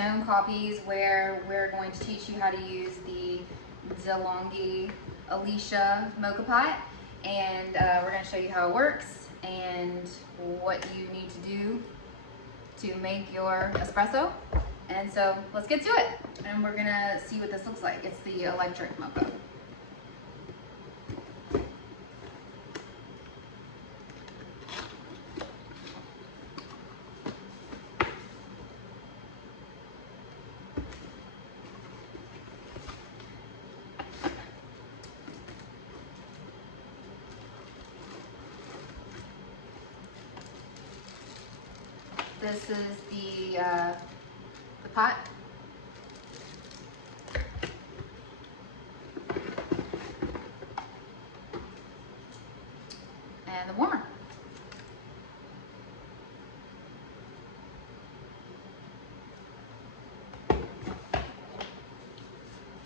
stone coffees where we're going to teach you how to use the DeLonghi Alicia Moka pot, and we're going to show you how it works and what you need to do to make your espresso. And so let's get to it, and we're going to see what this looks like. It's the electric mocha. This is the pot. And the warmer.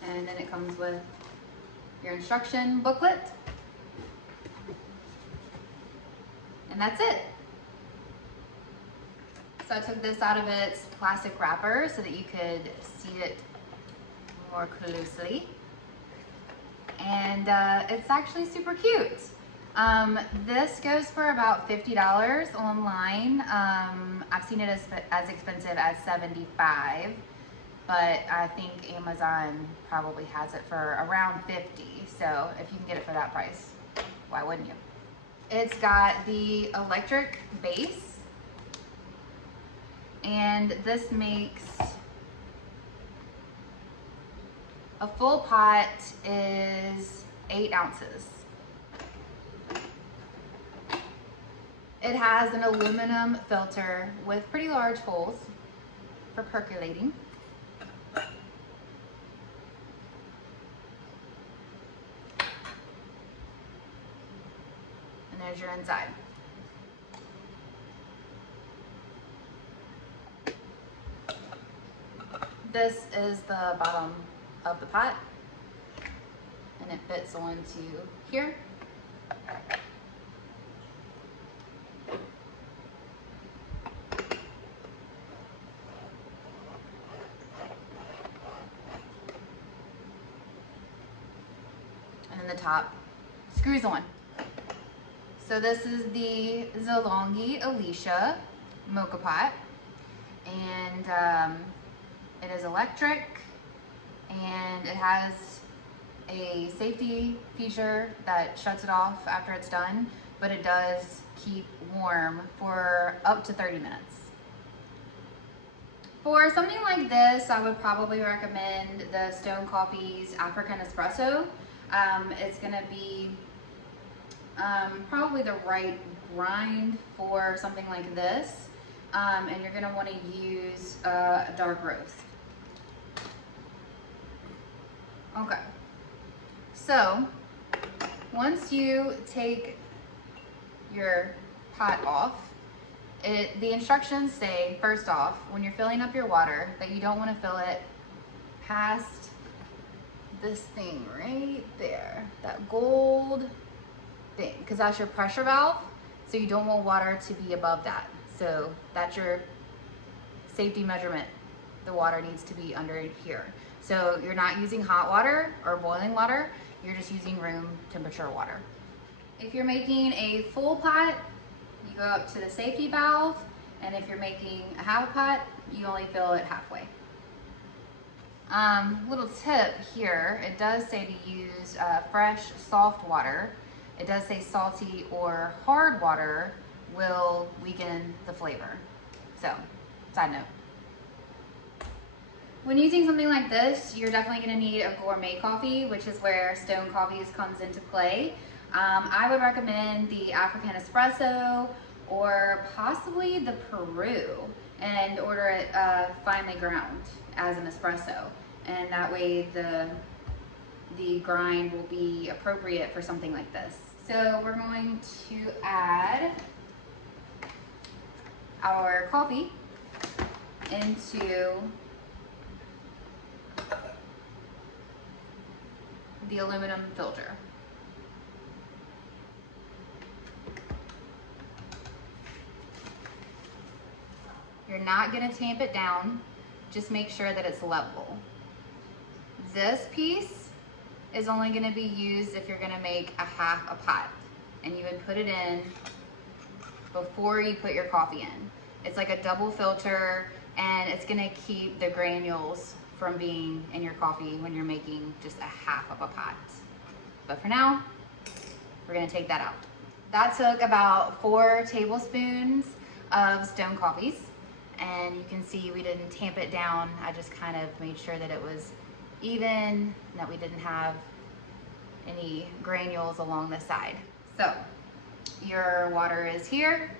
And then it comes with your instruction booklet. And that's it. So I took this out of its plastic wrapper so that you could see it more closely. And it's actually super cute. This goes for about $50 online. I've seen it as expensive as $75, but I think Amazon probably has it for around $50. So if you can get it for that price, why wouldn't you? It's got the electric base. And this makes a full pot is 8 ounces. It has an aluminum filter with pretty large holes for percolating. And there's your inside. This is the bottom of the pot, and it fits onto here. And then the top screws on. So this is the DeLonghi Alicia Moka pot, and it is electric, and it has a safety feature that shuts it off after it's done, but it does keep warm for up to 30 minutes. For something like this, I would probably recommend the Stone Coffee's African Espresso. It's gonna be probably the right grind for something like this, and you're gonna wanna use a dark roast. Okay, so once you take your pot off, the instructions say, first off, when you're filling up your water, that you don't want to fill it past this thing right there, that gold thing, because that's your pressure valve, so you don't want water to be above that. So that's your safety measurement. The water needs to be under here. So you're not using hot water or boiling water, you're just using room temperature water. If you're making a full pot, you go up to the safety valve, and if you're making a half pot, you only fill it halfway. Little tip here, it does say to use fresh, soft water. It does say salty or hard water will weaken the flavor. So, side note. When using something like this, you're definitely going to need a gourmet coffee, which is where Stone Coffees comes into play. I would recommend the African Espresso or possibly the Peru, and order it finely ground as an espresso. And that way the grind will be appropriate for something like this. So we're going to add our coffee into the aluminum filter. You're not going to tamp it down, just make sure that it's level. This piece is only going to be used if you're going to make a half a pot, and you would put it in before you put your coffee in. It's like a double filter, and it's going to keep the granules from being in your coffee when you're making just a half of a pot. But for now, we're going to take that out. That took about 4 tablespoons of stone coffees, and you can see we didn't tamp it down. I just kind of made sure that it was even and that we didn't have any granules along the side. So your water is here,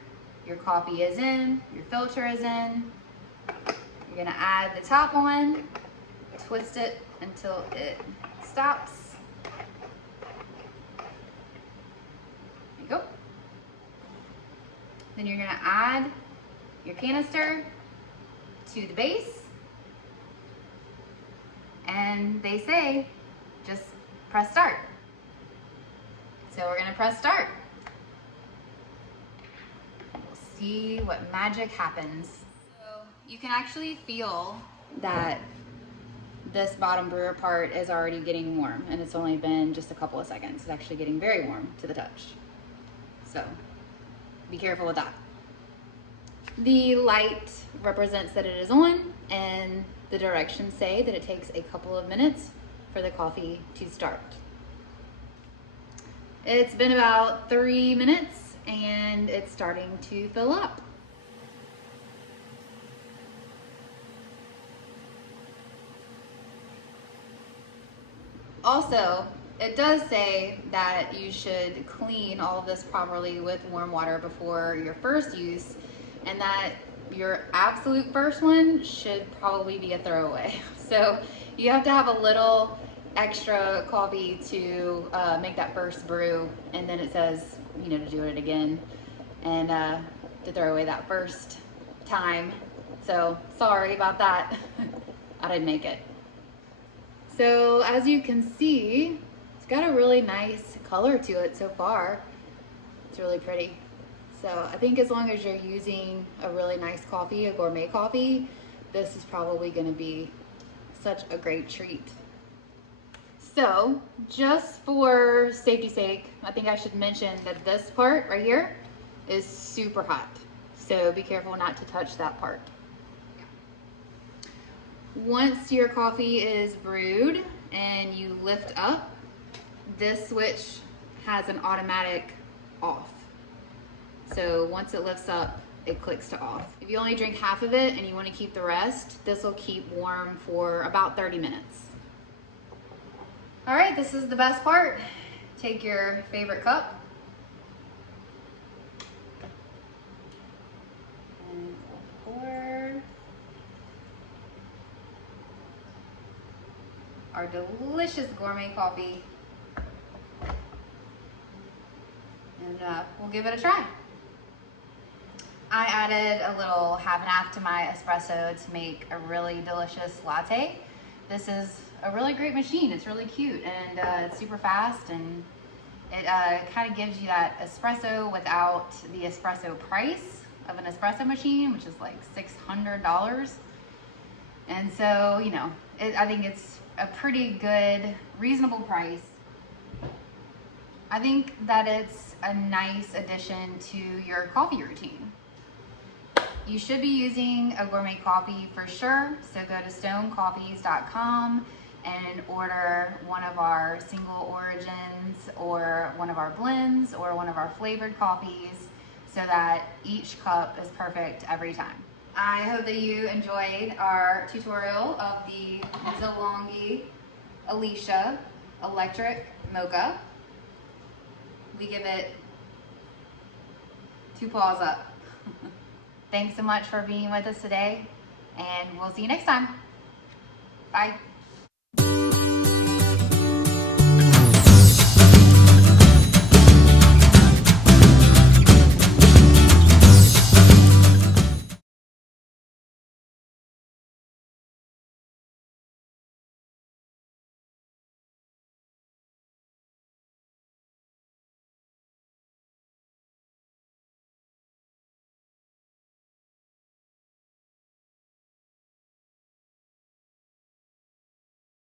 your coffee is in, your filter is in. You're gonna add the top one, twist it until it stops. There you go. Then you're gonna add your canister to the base. And they say, just press start. So we're gonna press start. We'll see what magic happens. So you can actually feel that this bottom brewer part is already getting warm, and it's only been just a couple of seconds. It's actually getting very warm to the touch. So be careful with that. The light represents that it is on, and the directions say that it takes a couple of minutes for the coffee to start. It's been about 3 minutes and it's starting to fill up. Also, it does say that you should clean all of this properly with warm water before your first use, and that your absolute first one should probably be a throwaway. So you have to have a little extra coffee to make that first brew, and then it says, you know, to do it again and to throw away that first time. So sorry about that. I didn't make it. So as you can see, it's got a really nice color to it so far. It's really pretty. So I think as long as you're using a really nice coffee, a gourmet coffee, this is probably going to be such a great treat. So just for safety's sake, I think I should mention that this part right here is super hot. So be careful not to touch that part. Once your coffee is brewed and you lift up, this switch has an automatic off. So once it lifts up, it clicks to off. If you only drink half of it and you want to keep the rest, this will keep warm for about 30 minutes. All right, this is the best part. Take your favorite cup and pour our delicious gourmet coffee, and we'll give it a try. I added a little half and half to my espresso to make a really delicious latte. This is a really great machine. It's really cute, and it's super fast, and it kind of gives you that espresso without the espresso price of an espresso machine, which is like $600. And so, you know, I think it's a pretty good, reasonable price. I think that it's a nice addition to your coffee routine. You should be using a gourmet coffee for sure, so go to stonecoffees.com and order one of our single origins or one of our blends or one of our flavored coffees so that each cup is perfect every time. I hope that you enjoyed our tutorial of the DeLonghi Alicia electric mocha. We give it 2 paws up. Thanks so much for being with us today, and we'll see you next time. Bye.